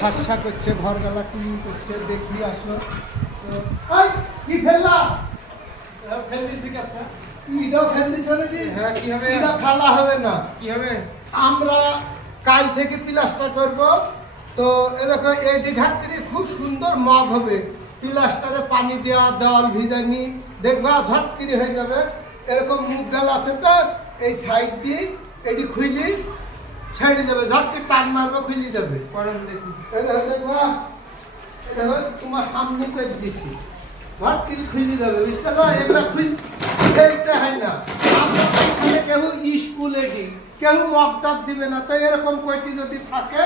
হাসা করছে, ঘরগালা ক্লিন করছে, দেখি আসো। এই কি ফেললা? ফেল দিছি কাছে। ইডো ফেল দিছ নাকি? হ্যাঁ, কি হবে? ইডো ফেলা হবে না। কি হবে? আমরা কাল থেকে প্লাস্টার করব। তো এ দেখো এই ঢাকনি খুব সুন্দর মগ হবে। প্লাস্টারে পানি দেওয়া, দেওয়াল ভিজানি, দেখবা ঝটকিরি হয়ে যাবে। এরকম মুখ গাল আছে তো, এই সাইড দিয়ে এটি খুইলি ছেড়ে যাবে, ঝটকি টান মারবে, খুলি যাবে। করেন দেখি। এই দেখো দেখবা, এই দেখো তোমার সামনে করে দিছি, ঝটকিরি খুলি যাবে, বুঝতে পারো? এগুলা ফেলতে হয় না। আমরা এখানে কেউ স্কুলে দিই, কেউ মগ টক দিবে না। তো এরকম কয়টি যদি থাকে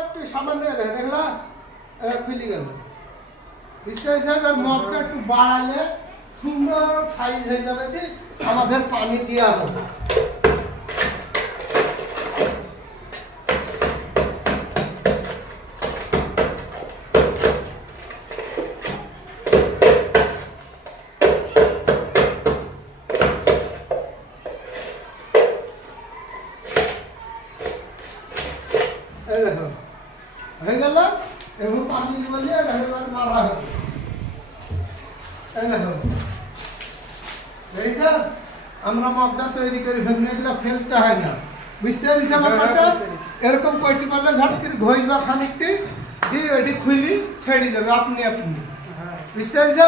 একটু সামান্য দেখলা খুলি গেল, বুঝতে পারছি? মগটা একটু বাড়ালে সুন্দর সাইজ হয়ে যাবে, যে আমাদের পানি দেওয়া হবে। দেখো হয়ে গেল, এবং পানি বলে এবার মারা হবে। দেখো এইটা আমরা মগটা তৈরি করে ফেলবো, এগুলো ফেলতে হয় না, বুঝতে পারছি ব্যাপারটা? এরকম কয়টি পারলে ঝট করে ঘই বা খানিকটি দিয়ে এটি খুলি ছেড়ে যাবে আপনি আপনি, বুঝতে পারছি?